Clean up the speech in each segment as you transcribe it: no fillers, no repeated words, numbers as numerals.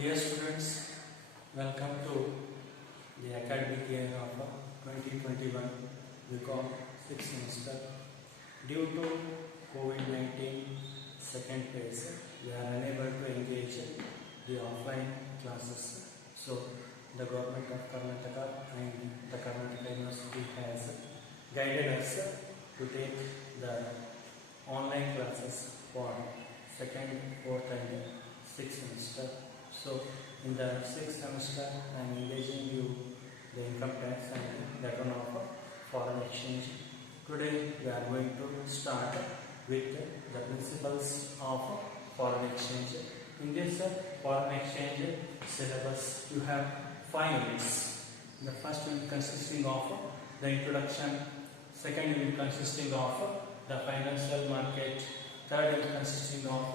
Dear students, welcome to the academic year of 2021 BCom 6th semester. Due to COVID-19 second phase, we are unable to engage the offline classes. So, the government of Karnataka and the Karnataka University has guided us to take the online classes for second, fourth and sixth semester. So in the sixth semester I am engaging you the income tax and that one of foreign exchange. Today we are going to start with the principles of foreign exchange. In this foreign exchange syllabus you have 5 units. The first unit consisting of the introduction, second unit consisting of the financial market, third unit consisting of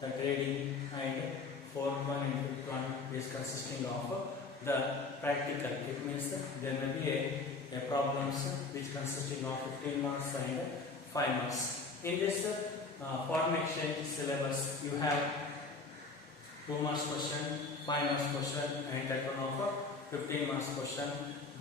the trading, and fourth one and fifth one is consisting of the practical. It means there may be a problems which consisting of 15 marks and 5 marks. In this foreign exchange syllabus you have 2 marks question, 5 marks question and that one of 15 marks question.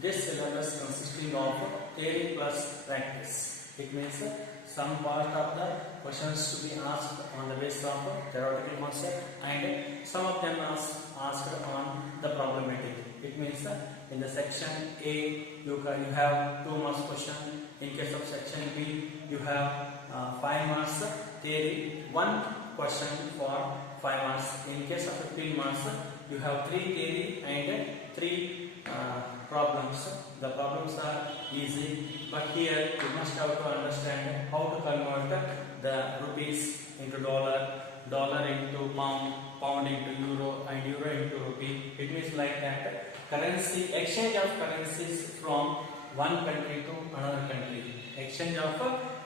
This syllabus consisting of theory plus practice. It means some part of the questions to be asked on the basis of theoretical concept and some of them asked on the problematic. It means in the section A you have 2 marks question. In case of section B you have 5 marks theory, 1 question for 5 marks. In case of 15 marks you have 3 theory and 3 problems. The problems are easy, but here you must have to understand how to convert the rupees into dollar, dollar into pound, pound into euro, and euro into rupee. It means like that currency, exchange of currencies from one country to another country. Exchange of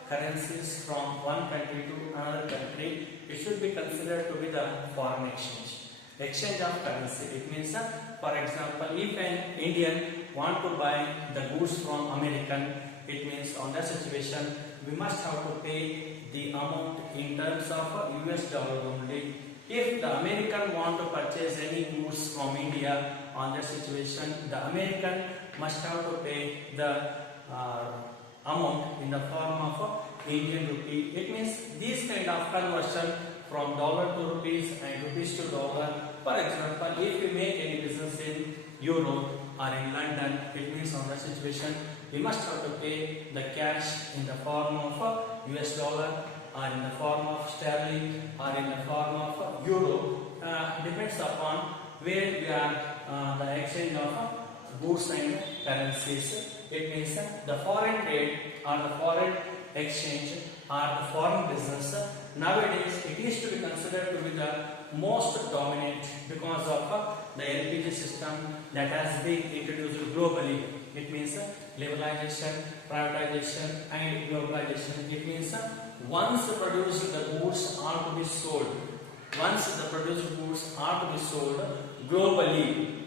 currencies from one country to another country, it should be considered to be the foreign exchange. Exchange of currency, it means for example if an Indian want to buy the goods from American, it means on that situation we must have to pay the amount in terms of US dollar only. If the American want to purchase any goods from India, on that situation the American must have to pay the amount in the form of Indian rupee. It means this kind of conversion from dollar to rupees and rupees to dollar. For example, if we make any business in Europe or in London, it means on that situation we must have to pay the cash in the form of US dollar or in the form of sterling or in the form of euro. Depends upon where we are the exchange of goods and currencies. It means the foreign trade or the foreign exchange or the foreign business nowadays it is to be considered to be the most dominant because of the LPG system that has been introduced globally. It means liberalization, privatization and globalization. It means once produced the goods are to be sold. Once the produced goods are to be sold globally,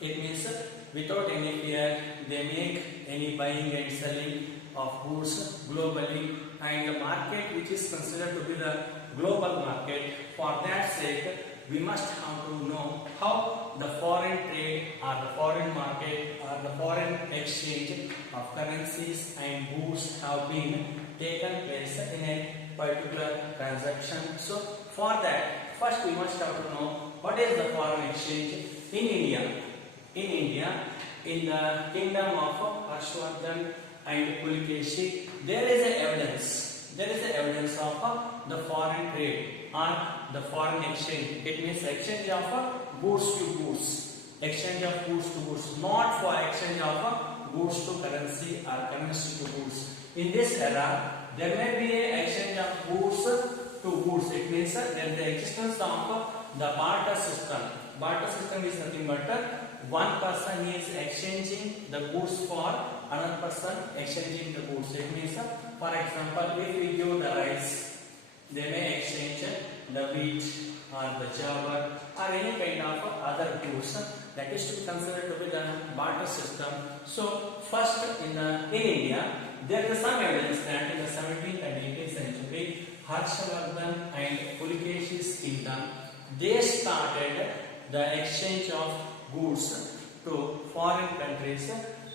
it means without any fear they make any buying and selling of goods globally, and the market which is considered to be the global market. For that sake we must have to know how the foreign trade or the foreign market or the foreign exchange of currencies and goods have been taken place in a particular transaction. So for that first we must have to know what is the foreign exchange in India. In the kingdom of Harshvardhan and Pulkeshi, there is evidence of the foreign trade or the foreign exchange. It means exchange of goods to goods. Exchange of goods to goods, not for exchange of goods to currency or currency to goods. In this era, there may be an exchange of goods to goods. It means there is the existence of the barter system. Barter system is nothing but one person is exchanging the goods for another person exchanging the goods. It means for example if we give the rice, they may exchange the wheat or the jawar or any kind of other goods. That is to be considered to be the barter system. So first in India there is some evidence that in the 17th and 18th century Harshvardhan and Pulkeshi's kingdom they started the exchange of goods to foreign countries,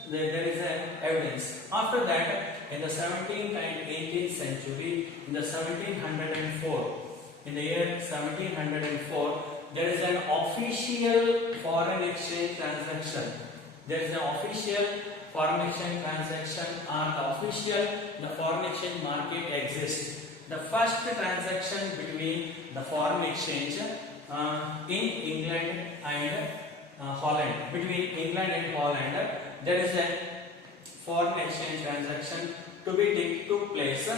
there is evidence. After that, in the 17th and 18th century, in the 1704, in the year 1704, there is an official foreign exchange transaction. There is an official foreign exchange transaction, and the foreign exchange market exists. The first transaction between the foreign exchange in England and Holland, between England and Holland, there is a foreign exchange transaction to be took place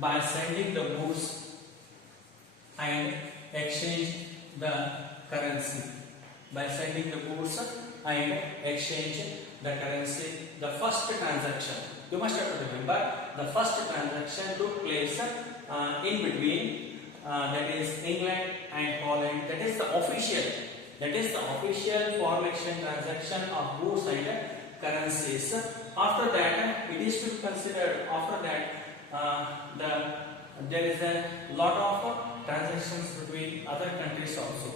by sending the goods and exchange the currency. By sending the goods and exchange the currency. The first transaction, you must have to remember, the first transaction took place in between, that is England and Holland. That is the official foreign exchange transaction of goods and currencies. After that, it is to be considered. After that, there is a lot of transactions between other countries also.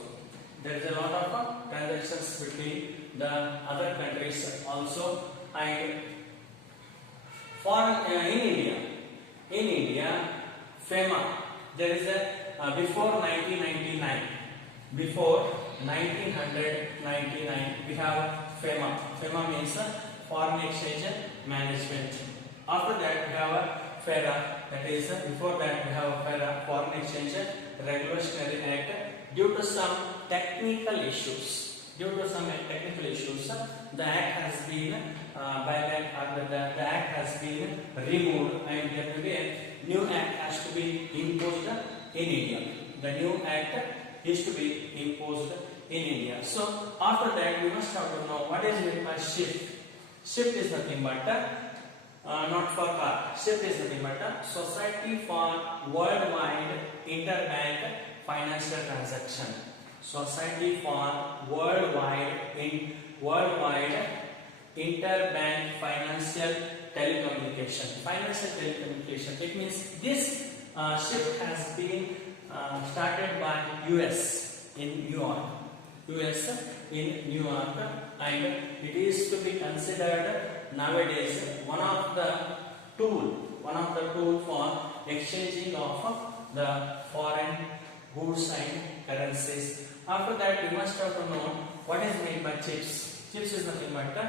There is a lot of transactions between the other countries also. And in India, FEMA, there is a before 1999, we have FEMA. FEMA means Foreign Exchange Management. After that, we have a FERA. That is, before that, we have a FERA, Foreign Exchange Regulatory Act. Due to some technical issues, the act has been the act has been removed, and there will be a new act has to be imposed in India. The new act is to be imposed in India. So after that, we must have to know what is meant by SHIFT. SHIFT is nothing but not for car. SHIFT is nothing but Society for Worldwide Interbank Financial Transaction. Society for Worldwide Interbank Financial Telecommunication. It means this SHIFT has been started by US in New York. And it is to be considered nowadays one of the tool for exchanging of the foreign goods and currencies. After that, we must have to know what is meant by CHIPS. CHIPS is nothing but the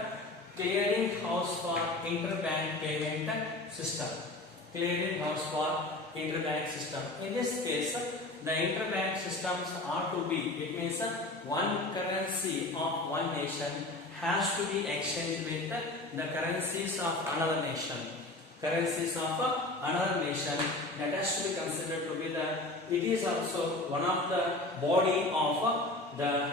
Clearing House for Interbank Payment System. Clearing House for Interbank System. In this case, the interbank systems are to be, it means one currency of one nation has to be exchanged with the currencies of another nation. Currencies of another nation, that has to be considered to be it is also one of the body of the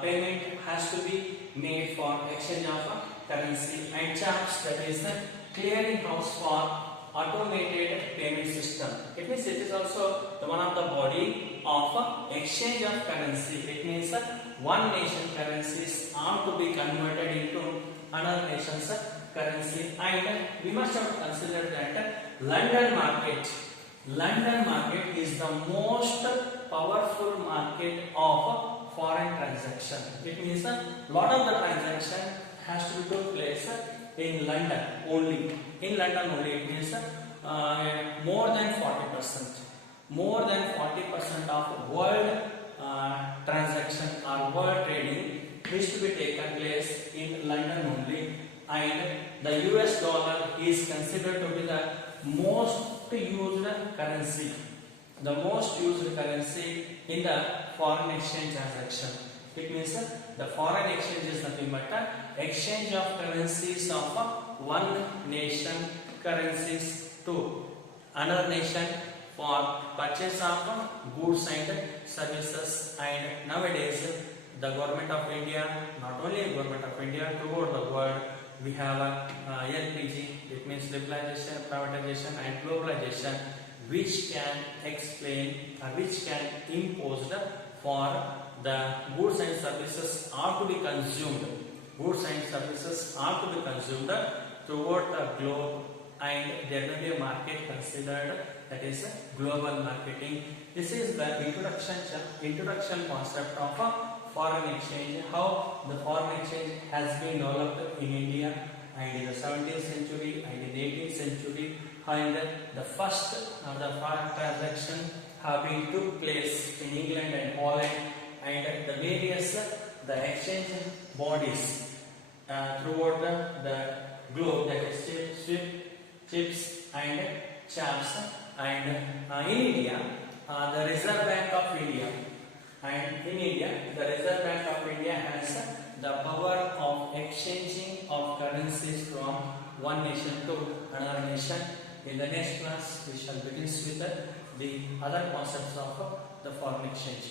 payment has to be made for exchange of currency. And CHAPS, that is the Clearing House for Automated Payment System. It means it is also one of the body of exchange of currency. It means one nation currencies are to be converted into another nation's currency. And we must have considered that London market is the most powerful market of foreign transaction. It means a lot of the transaction has to take place in London only. It means more than 40%. More than 40% of world transaction or world trading is to be taken place in London only. And the US dollar is considered to be the most used currency. The most used currency in the foreign exchange transaction. It means the foreign exchange is nothing but exchange of currencies of one nation currencies to another nation for purchase of goods and services. And nowadays the government of India, not only government of India, throughout the world, we have LPG, it means liberalization, privatization and globalization, which can explain, which can impose for the goods and services are to be consumed. Goods and services are to be consumed throughout the globe, and there will be a market considered, that is global marketing. This is the introduction concept of foreign exchange, how the foreign exchange has been developed in India and in the 17th century and in the 18th century, and the first foreign transaction have been took place in England and Holland, and the various the exchange bodies throughout the globe, that is chips and chaps, and in India the Reserve Bank of India, and in India the Reserve Bank of India has the power of exchanging of currencies from one nation to another nation. In the next class we shall begin with the other concepts of the foreign exchange.